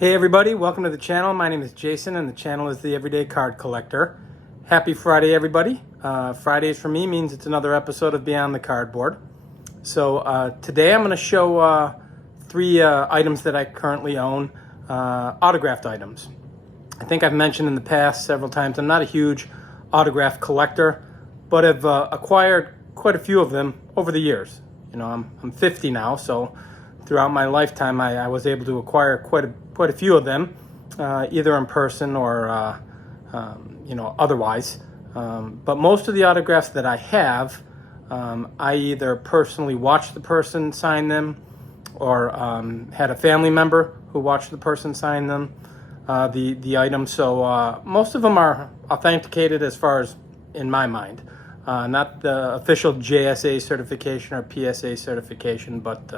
Hey everybody, welcome to the channel. My name is Jason and the channel is The Everyday Card Collector. Happy Friday everybody. Fridays for me means it's another episode of Beyond the Cardboard. So today I'm going to show three items that I currently own, autographed items. I think I've mentioned in the past several times I'm not a huge autograph collector, but I've acquired quite a few of them over the years. You know, I'm 50 now, so throughout my lifetime I was able to acquire quite a few of them, either in person or otherwise. But most of the autographs that I have, I either personally watched the person sign them or had a family member who watched the person sign them, the items. So most of them are authenticated as far as in my mind. Not the official JSA certification or PSA certification, but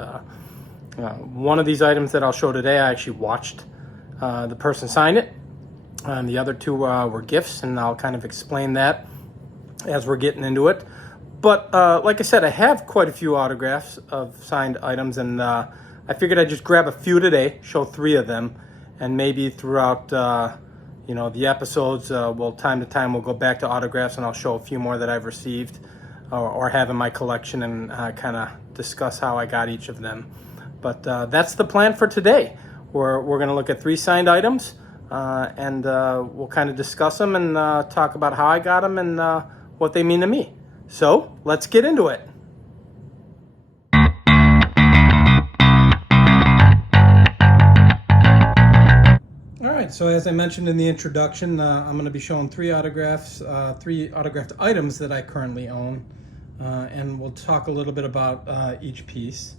one of these items that I'll show today, I actually watched the person sign it. The other two were gifts, and I'll kind of explain that as we're getting into it. But like I said, I have quite a few autographs of signed items, and I figured I'd just grab a few today, show three of them, and maybe throughout the episodes, time to time we'll go back to autographs, and I'll show a few more that I've received or have in my collection, and kind of discuss how I got each of them. But that's the plan for today. We're going to look at three signed items, and we'll kind of discuss them and talk about how I got them and what they mean to me. So let's get into it. All right, so as I mentioned in the introduction, I'm going to be showing three autographed items that I currently own, and we'll talk a little bit about each piece.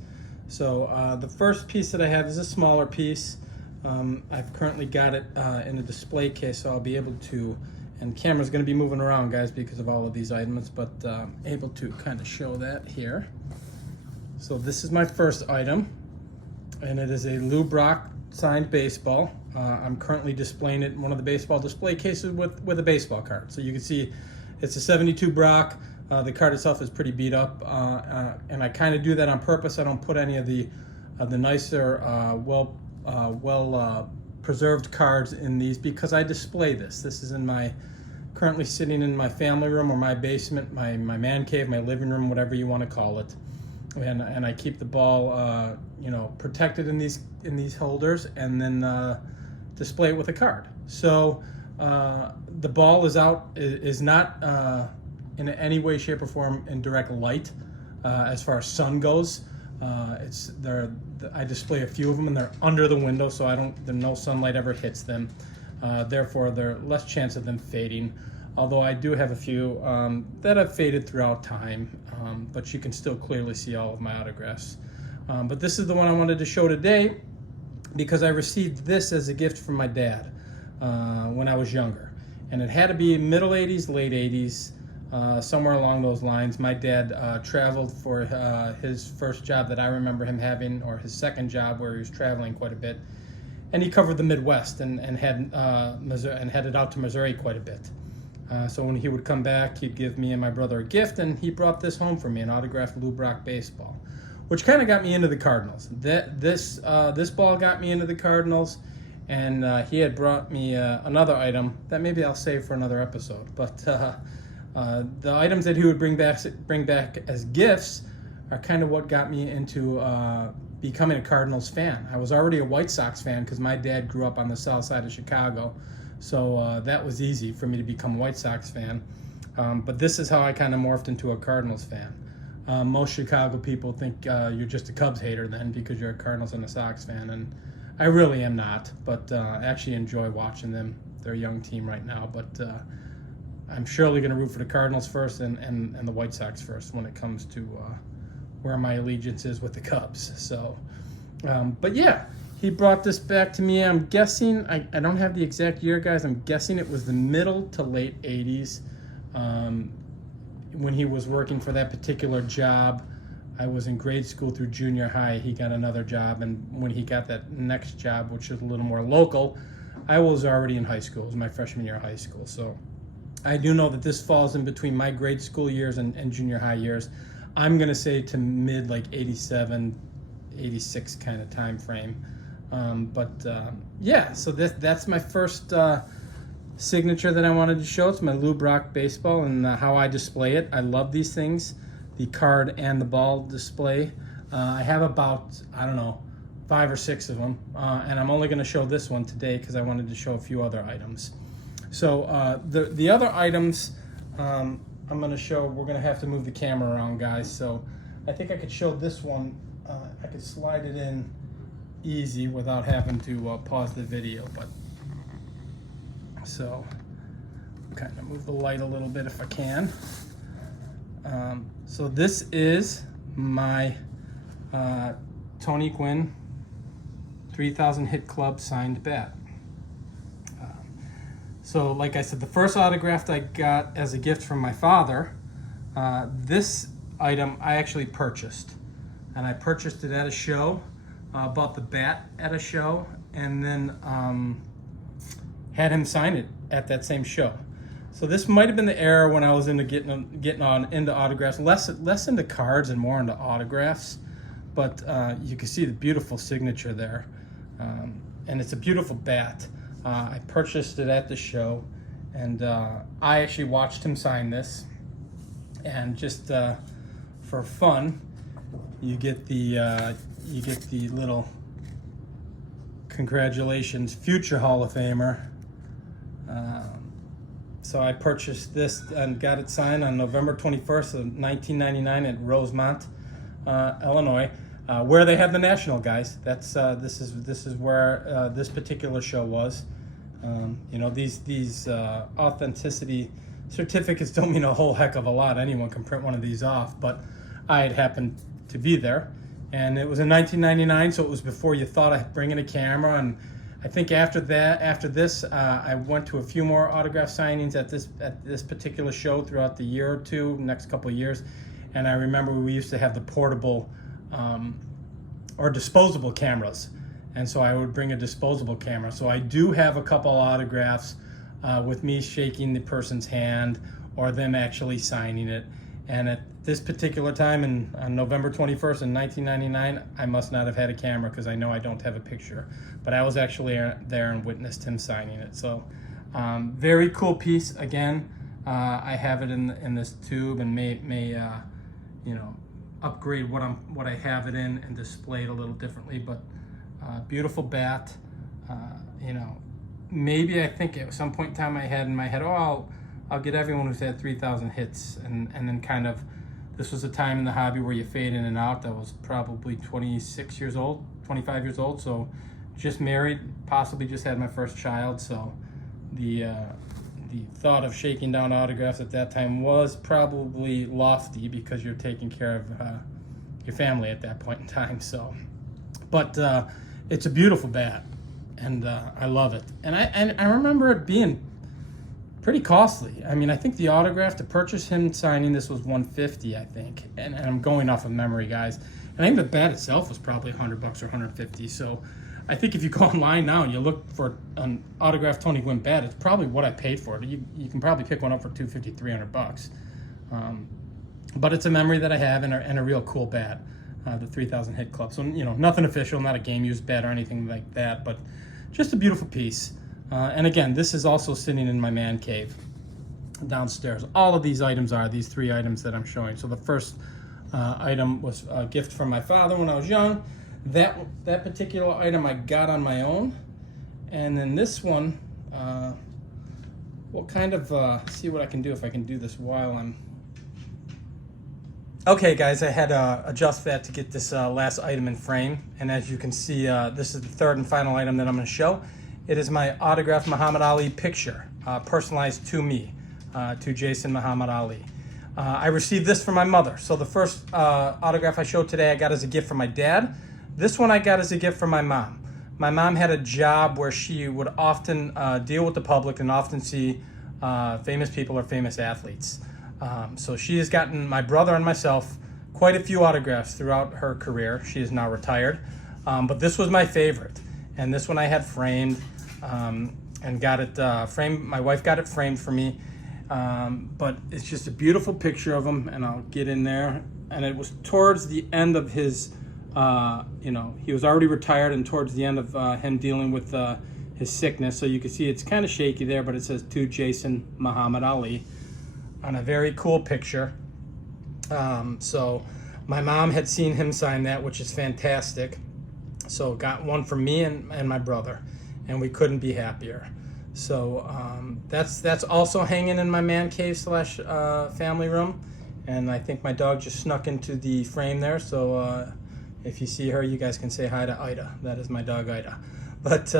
So the first piece that I have is a smaller piece. I've currently got it in a display case, so I'll be able to, and the camera's going to be moving around, guys, because of all of these items, but able to kind of show that here. So this is my first item, and it is a Lou Brock signed baseball. I'm currently displaying it in one of the baseball display cases with a baseball card. So you can see it's a 72 Brock. The card itself is pretty beat up, and I kind of do that on purpose. I don't put any of the nicer, preserved cards in these because I display this. This is currently sitting in my family room or my basement, my man cave, my living room, whatever you want to call it. And I keep the ball, protected in these holders, and then display it with a card. So the ball is not in any way, shape, or form in direct light as far as sun goes. I display a few of them, and they're under the window, so no sunlight ever hits them. Therefore, there's less chance of them fading. Although I do have a few that have faded throughout time, but you can still clearly see all of my autographs. But this is the one I wanted to show today because I received this as a gift from my dad when I was younger. And it had to be middle 80s, late 80s. Somewhere along those lines. My dad traveled for his first job that I remember him having, or his second job where he was traveling quite a bit, and he covered the Midwest and headed out to Missouri quite a bit. So when he would come back, he'd give me and my brother a gift, and he brought this home for me, an autographed Lou Brock baseball, which kind of got me into the Cardinals. This ball got me into the Cardinals, and he had brought me another item that maybe I'll save for another episode, but the items that he would bring back as gifts are kind of what got me into becoming a Cardinals fan. I was already a White Sox fan because my dad grew up on the south side of Chicago, so that was easy for me to become a White Sox fan. But this is how I kind of morphed into a Cardinals fan. Most Chicago people think you're just a Cubs hater then because you're a Cardinals and a Sox fan, and I really am not, but I actually enjoy watching them. They're a young team right now, but I'm surely going to root for the Cardinals first and the White Sox first when it comes to where my allegiance is with the Cubs. So, but yeah, he brought this back to me. I'm guessing, I don't have the exact year, guys. I'm guessing it was the middle to late 80s when he was working for that particular job. I was in grade school through junior high. He got another job, and when he got that next job, which is a little more local, I was already in high school. It was my freshman year of high school. So I do know that this falls in between my grade school years and junior high years. I'm going to say to mid like 87, 86 kind of time frame. Yeah, so that's my first signature that I wanted to show. It's my Lou Brock baseball and how I display it. I love these things, the card and the ball display. I have about, I don't know, 5 or 6 of them, and I'm only going to show this one today because I wanted to show a few other items. So the other items I'm going to show, we're going to have to move the camera around, guys. So I think I could show this one. I could slide it in easy without having to pause the video, but so kind of move the light a little bit if I can. So this is my Tony Gwynn 3000 Hit Club signed bat. So like I said, the first autograph I got as a gift from my father, this item I actually purchased. And I purchased it at a show, bought the bat at a show, and then had him sign it at that same show. So this might have been the era when I was into getting on into autographs, less into cards and more into autographs. But you can see the beautiful signature there, and it's a beautiful bat. I purchased it at the show, and I actually watched him sign this. And just for fun, you get the little congratulations, future Hall of Famer. So I purchased this and got it signed on November 21st of 1999 at Rosemont, Illinois, where they have the National, guys. That's this is where this particular show was. You know, these authenticity certificates don't mean a whole heck of a lot. Anyone can print one of these off, but I had happened to be there, and it was in 1999, so it was before you thought of bringing a camera. And I think after this, I went to a few more autograph signings at this particular show throughout the year or two, next couple of years. And I remember we used to have the portable or disposable cameras, and so I would bring a disposable camera. So I do have a couple autographs with me shaking the person's hand or them actually signing it. And at this particular time on November 21st in 1999, I must not have had a camera because I know I don't have a picture. But I was actually there and witnessed him signing it. So very cool piece. Again, I have it in this tube and may you know, upgrade what I have it in and display it a little differently. But beautiful bat. You know, maybe I think at some point in time I had in my head, oh, I'll get everyone who's had 3,000 hits, and then kind of, this was a time in the hobby where you fade in and out. I was probably 26 years old, 25 years old, so just married, possibly just had my first child. So the thought of shaking down autographs at that time was probably lofty because you're taking care of your family at that point in time. So, but it's a beautiful bat, and I love it. And I remember it being pretty costly. I mean, I think the autograph to purchase him signing this was $150, I think. And I'm going off of memory, guys. And I think the bat itself was probably $100 or $150. So I think if you go online now and you look for an autographed Tony Gwynn bat, it's probably what I paid for it. You can probably pick one up for $250, $300. But it's a memory that I have and a real cool bat, the 3000 Hit Club. So, you know, nothing official, not a game-used bat or anything like that, but just a beautiful piece. And again, this is also sitting in my man cave downstairs. All of these items are these 3 items that I'm showing. So the first item was a gift from my father when I was young. That particular item I got on my own. And then this one, we'll kind of see what I can do if I can do this while I'm... Okay, guys, I had to adjust that to get this last item in frame. And as you can see, this is the third and final item that I'm going to show. It is my autographed Muhammad Ali picture, personalized to me, to Jason Muhammad Ali. I received this from my mother. So the first autograph I showed today I got as a gift from my dad. This one I got as a gift from my mom. My mom had a job where she would often deal with the public and often see famous people or famous athletes. So she has gotten my brother and myself quite a few autographs throughout her career. She is now retired. But this was my favorite. And this one I had framed. And got it framed. My wife got it framed for me, but it's just a beautiful picture of him, and I'll get in there. And it was towards the end of his You know, he was already retired and towards the end of him dealing with his sickness. So you can see it's kind of shaky there, but it says to Jason Muhammad Ali on a very cool picture. So my mom had seen him sign that, which is fantastic. So got one for me and my brother, and we couldn't be happier. So that's also hanging in my man cave slash family room. And I think my dog just snuck into the frame there. So if you see her, you guys can say hi to Ida. That is my dog, Ida. But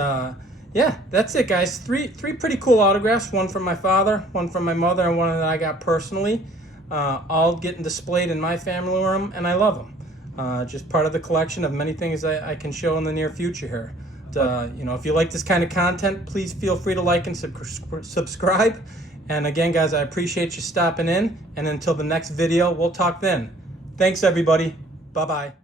yeah, that's it, guys. Three pretty cool autographs. One from my father, one from my mother, and one that I got personally. All getting displayed in my family room, and I love them. Just part of the collection of many things I can show in the near future here. You know, if you like this kind of content, please feel free to like and subscribe. And again, guys, I appreciate you stopping in. And until the next video, we'll talk then. Thanks, everybody. Bye-bye.